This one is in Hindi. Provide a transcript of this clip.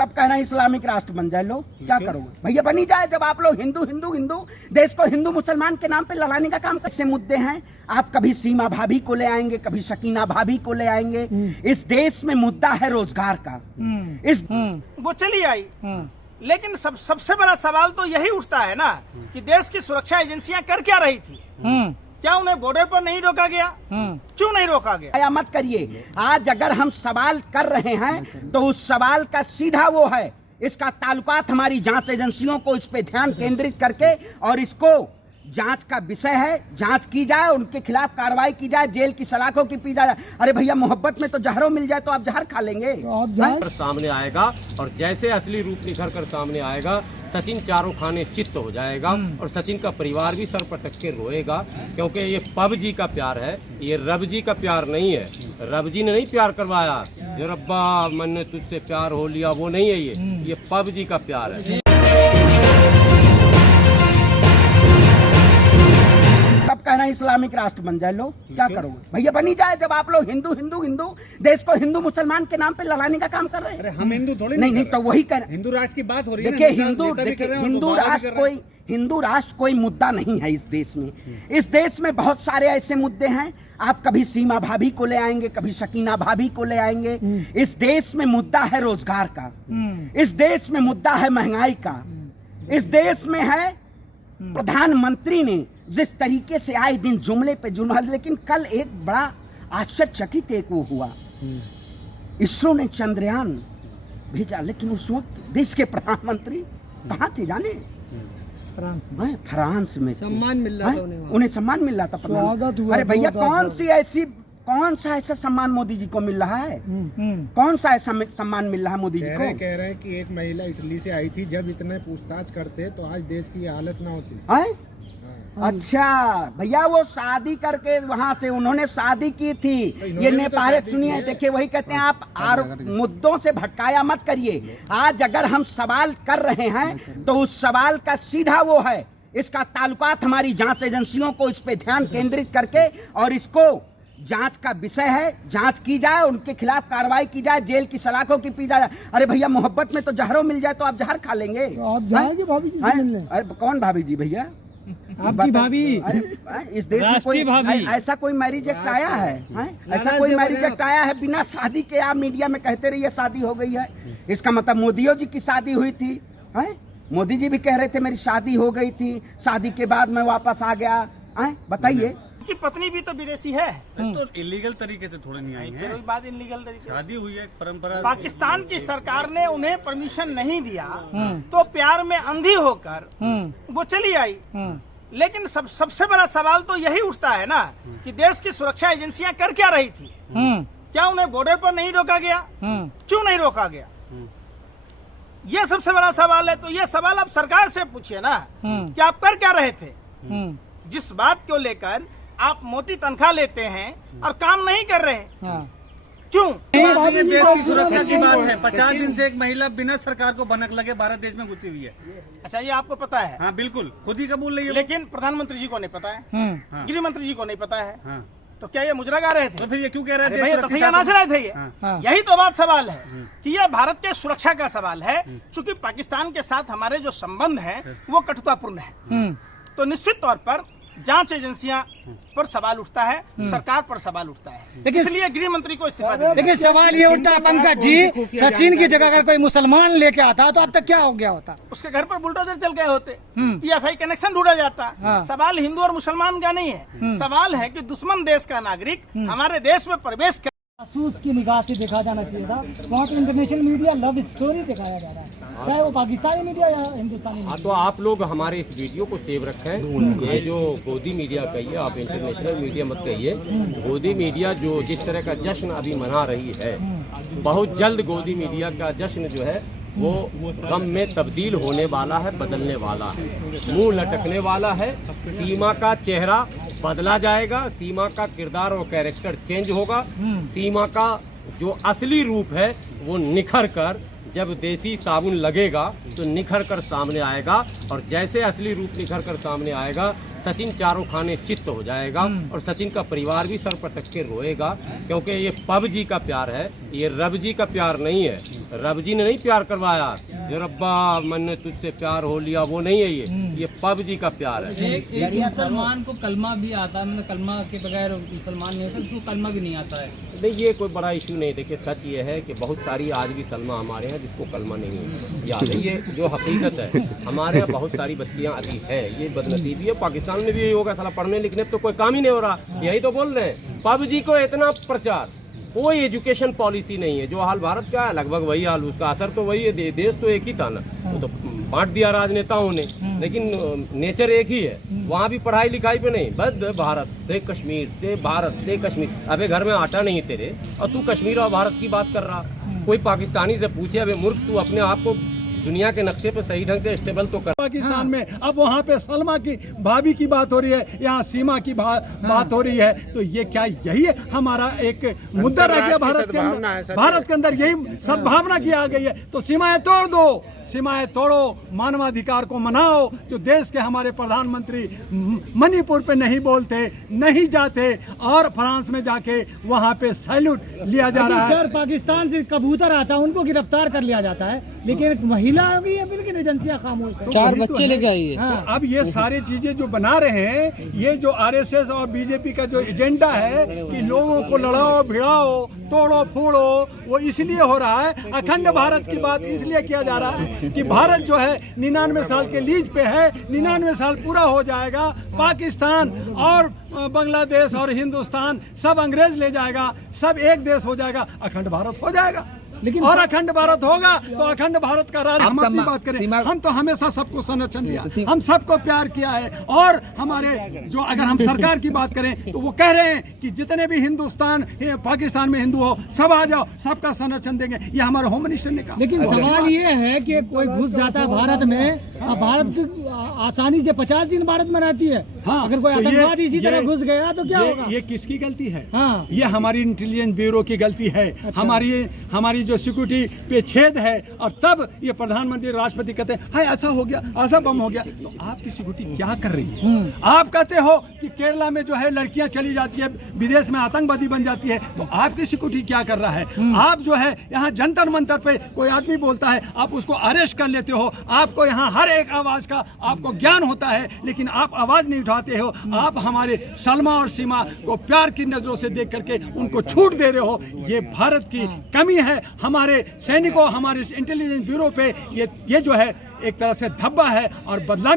तब कहना इस्लामिक राष्ट्र बन जाए लोग, क्या करोगे भैया? बनी जाए जब आप लोग हिंदू हिंदू हिंदू देश को हिंदू मुसलमान के नाम पे लड़ाने का काम करते मुद्दे हैं। आप कभी सीमा भाभी को ले आएंगे, कभी शकीना भाभी को ले आएंगे। इस देश में मुद्दा है रोजगार का। इस वो चली आई, लेकिन सबसे बड़ा सवाल तो यही उठता है ना कि देश की सुरक्षा एजेंसियां कर क्या रही थी? क्या उन्हें बॉर्डर पर नहीं रोका गया? क्यों नहीं रोका गया? मत करिए। आज अगर हम सवाल कर रहे हैं तो उस सवाल का सीधा वो है, इसका ताल्लुकात हमारी जांच एजेंसियों को इस पे ध्यान केंद्रित करके और इसको जांच का विषय है, जांच की जाए, उनके खिलाफ कार्रवाई की जाए, जेल की सलाखों की पी जाए। अरे भैया मोहब्बत में तो जहरों मिल जाए तो आप जहर खा लेंगे। तो सामने आएगा और जैसे असली रूप निखर कर सामने आएगा, सचिन चारों खाने चित्त हो जाएगा और सचिन का परिवार भी सर पटक के रोएगा, क्योंकि ये पबजी का प्यार है, ये रब जी का प्यार नहीं है। रब जी ने नहीं प्यार करवाया, जो रब्बा मैंने तुझसे प्यार हो लिया, वो नहीं है। ये पबजी का प्यार है। तब कहना इस्लामिक राष्ट्र बन जाए लोग, क्या करोगे भैया? बनी जाए जब आप लोग हिंदू हिंदू हिंदू देश को हिंदू मुसलमान के नाम पे लड़ाने का काम कर रहे हैं। अरे हम हिंदू थोड़ी नहीं तो वही कर हिंदू राष्ट्र की बात हो रही है। देखिए हिंदू राष्ट्र कोई मुद्दा नहीं है इस देश में। इस देश में बहुत सारे ऐसे मुद्दे हैं। आप कभी सीमा भाभी को ले आएंगे, कभी शकीना भाभी को ले आएंगे। इस देश में मुद्दा है रोजगार का, इस देश में मुद्दा है महंगाई का, इस देश में है प्रधानमंत्री ने जिस तरीके से आए दिन जुमले पे जुमला। लेकिन कल एक बड़ा आश्चर्यचकित एक वो हुआ, इसरो ने चंद्रयान भेजा, लेकिन उस वक्त देश के प्रधानमंत्री कहाँ थे जाने? फ्रांस में सम्मान मिल रहा था उन्हें सम्मान मिल रहा था। अरे भैया कौन सा ऐसा सम्मान मोदी जी को मिल रहा है? कौन सा ऐसा सम्मान मिल रहा है मोदी जी को? कह रहे हैं कि एक महिला इटली से आई थी, जब इतने पूछताछ करते तो आज देश की हालत ना होती। अच्छा भैया, वो शादी करके वहाँ से उन्होंने शादी की थी। ये नेपाल सुनिए, देखिए वही कहते हैं आप मुद्दों से भटकाया मत करिए। आज अगर हम सवाल कर रहे हैं तो उस सवाल का सीधा वो है, इसका ताल्लुकात हमारी जांच एजेंसियों को इस पे ध्यान केंद्रित करके और इसको जांच का विषय है, जांच की जाए, उनके खिलाफ कार्रवाई की जाए, जेल की सलाखों की पी जाए। अरे भैया मोहब्बत में तो जहरों मिल जाए तो आप जहर खा लेंगे। तो आप जाएंगे भाभी जी से मिलने? अरे कौन भाभी जी भैया? आपकी भाभी? इस देश में कोई ऐसा कोई मैरिज एक्ट आया है? ऐसा कोई मैरिज एक्ट आया है बिना शादी के? आप मीडिया में कहते रहिए शादी हो गई है, इसका मतलब मोदियों जी की शादी हुई थी। मोदी जी भी कह रहे थे मेरी शादी हो गई थी, शादी के बाद मैं वापस आ गया। बताइए, की पत्नी भी तो विदेशी है। तो इलीगल तरीके से थोड़े नहीं आई है, बात इलीगल तरीके से शादी हुई है, परंपरा। पाकिस्तान की सरकार ने उन्हें परमिशन नहीं दिया तो प्यार में अंधी होकर वो चली आई। लेकिन सबसे बड़ा सवाल तो यही उठता है ना कि देश की सुरक्षा एजेंसियां कर क्या रही थी? क्या उन्हें बॉर्डर पर नहीं रोका गया? क्यों नहीं रोका गया? ये सबसे बड़ा सवाल है। तो ये सवाल आप सरकार से पूछिए ना कि आप कर क्या रहे थे? जिस बात को लेकर आप मोटी तनख्वाह लेते हैं और काम नहीं कर रहे, क्यों? सुरक्षा की बात है। 50 दिन से एक महिला बिना सरकार को भनक लगे भारत देश में घुसी हुई है। अच्छा, ये आपको पता है? हाँ बिल्कुल, खुद ही कबूल नहीं है। लेकिन प्रधानमंत्री जी को नहीं पता है, गृह मंत्री जी को नहीं पता है। हाँ। तो क्या ये मुजरा गा रहे थे? तो फिर ये क्यों कह रहे थे? भैया नाच रहे थे ये। यही तो बात सवाल है कि यह भारत के सुरक्षा का सवाल है। चूंकि पाकिस्तान के साथ हमारे जो संबंध है वो कटुतापूर्ण है, तो निश्चित तौर पर जांच एजेंसियां पर सवाल उठता है, सरकार पर सवाल उठता है। इसलिए गृह मंत्री को इस्तीफा देना। लेकिन सवाल ये उठता है पंकज जी, सचिन की जगह अगर कोई मुसलमान लेके आता तो अब तक क्या हो गया होता? उसके घर पर बुलडोजर चल गए होते, PFI कनेक्शन ढूंढा जाता। सवाल हिंदू और मुसलमान का नहीं है, सवाल है कि दुश्मन देश का नागरिक हमारे देश में प्रवेश जासूस की निगाह से देखा जाना चाहिए था। वहाँ तो इंटरनेशनल मीडिया लव स्टोरी दिखाया जा रहा है, चाहे वो पाकिस्तानी मीडिया या हिंदुस्तानी मीडिया। तो आप लोग हमारे इस वीडियो को सेव रखें। ये जो गोदी मीडिया कहिए, आप इंटरनेशनल मीडिया मत कहिए। गोदी मीडिया जो जिस तरह का जश्न अभी मना रही है, बहुत जल्द गोदी मीडिया का जश्न जो है वो गम में तब्दील होने वाला है, बदलने वाला है, मुंह लटकने वाला है। सीमा का चेहरा बदला जाएगा, सीमा का किरदार और कैरेक्टर चेंज होगा। सीमा का जो असली रूप है वो निखर कर, जब देसी साबुन लगेगा तो निखर कर सामने आएगा। और जैसे असली रूप निखर कर सामने आएगा, सचिन चारों खाने चित्त हो जाएगा और सचिन का परिवार भी सर पटक के रोएगा, क्योंकि ये पबजी का प्यार है, ये रबजी का प्यार नहीं है। रबजी ने नहीं प्यार करवाया, ये रब्बा मैंने तुझसे प्यार हो लिया, वो नहीं है ये पबजी का प्यार है। एक मुसलमान को कलमा भी आता है, मतलब कलमा के बगैर मुसलमान नहीं होता, उसको कलमा भी नहीं आता है। नहीं, ये कोई बड़ा इशू नहीं। देखिए, सच ये है कि बहुत सारी आज भी सलमा हमारे यहाँ जिसको कलमा नहीं याद है, ये जो हकीकत है। हमारे यहाँ बहुत सारी बच्चियाँ अभी है, ये बदनसीबी है। पाकिस्तान में भी यही होगा, साला पढ़ने लिखने तो कोई काम ही नहीं हो रहा, यही तो बोल रहे हैं। पबजी को इतना प्रचार, कोई एजुकेशन पॉलिसी नहीं है। जो हाल भारत का है लगभग वही हाल, उसका असर तो वही है। देश तो एक ही था ना, वो तो बांट दिया राजनेताओं ने, लेकिन नेचर एक ही है। वहाँ भी पढ़ाई लिखाई पे नहीं, बस भारत ते कश्मीर, ते भारत ते कश्मीर। अबे घर में आटा नहीं तेरे और तू कश्मीर और भारत की बात कर रहा। कोई पाकिस्तानी से पूछे, अबे मूर्ख तू अपने आप को दुनिया के नक्शे पे सही ढंग से स्टेबल तो कर। पाकिस्तान में अब वहाँ पे सलमा की भाभी की बात हो रही है, यहाँ सीमा की बात हो रही है, तो ये क्या यही है हमारा एक मुद्दा रह गया भारत के अंदर? भारत के अंदर यही सद्भावना की आ गई है। तो सीमाएं तोड़ दो, सीमाएं तोड़ो, मानवाधिकार को मनाओ। जो देश के हमारे प्रधानमंत्री मणिपुर पे नहीं बोलते, नहीं जाते और फ्रांस में जाके वहाँ पे सैल्यूट लिया जा रहा है। सर, पाकिस्तान से कबूतर आता है, उनको गिरफ्तार कर लिया जाता है, लेकिन एक महिला होगी या बिल्कुल एजेंसियां खामोश है। 4 बच्चे लेके आई है। हाँ। तो अब ये सारी चीजें जो बना रहे हैं, ये जो आरएसएस और बीजेपी का जो एजेंडा है कि लोगों को लड़ाओ भिड़ाओ तोड़ो फोड़ो, वो इसलिए हो रहा है। अखंड भारत की बात इसलिए किया जा रहा है कि भारत जो है 99 साल के लीज पे है, 99 साल पूरा हो जाएगा, पाकिस्तान और बांग्लादेश और हिंदुस्तान सब अंग्रेज ले जाएगा, सब एक देश हो जाएगा, अखंड भारत हो जाएगा। लेकिन और अखंड भारत होगा तो अखंड भारत का राज। हम अपनी बात करें, हम तो हमेशा सबको संरक्षण दिया, हम सबको प्यार किया है। और हमारे जो अगर हम सरकार की बात करें तो वो कह रहे हैं कि जितने भी हिंदुस्तान पाकिस्तान में हिंदू हो सब आ जाओ, सबका संरक्षण देंगे, ये हमारे होम मिनिस्टर ने कहा। लेकिन सवाल ये है कि कोई घुस जाता है भारत में, भारत की आसानी से 50 दिन भारत में रहती है। हाँ, अगर कोई तो आतंकवादी इसी तरह घुस गया तो क्या होगा? ये किसकी गलती है? हाँ। ये हमारी इंटेलिजेंस ब्यूरो की गलती है। अच्छा। हमारी जो सिक्योरिटी पे छेद है, और तब ये प्रधानमंत्री राष्ट्रपति कहते हैं हाय ऐसा हो गया, ऐसा बम हो गया। तो आपकी सिक्योरिटी क्या कर रही है? आप कहते हो कि केरला में जो है लड़कियां चली जाती है, विदेश में आतंकवादी बन जाती है, तो आपकी सिक्योरिटी क्या कर रहा है? आप जो है यहाँ जंतर मंतर पे कोई आदमी बोलता है, आप उसको अरेस्ट कर लेते हो। आपको यहाँ हर एक आवाज का आपको ज्ञान होता है, लेकिन आप आवाज नहीं उठाते हो। आप हमारे सलमा और सीमा को प्यार की नजरों से देख करके उनको छूट दे रहे हो। ये भारत की कमी है। हमारे सैनिकों, हमारे इंटेलिजेंस ब्यूरो पे ये जो है एक तरह से धब्बा है और बदला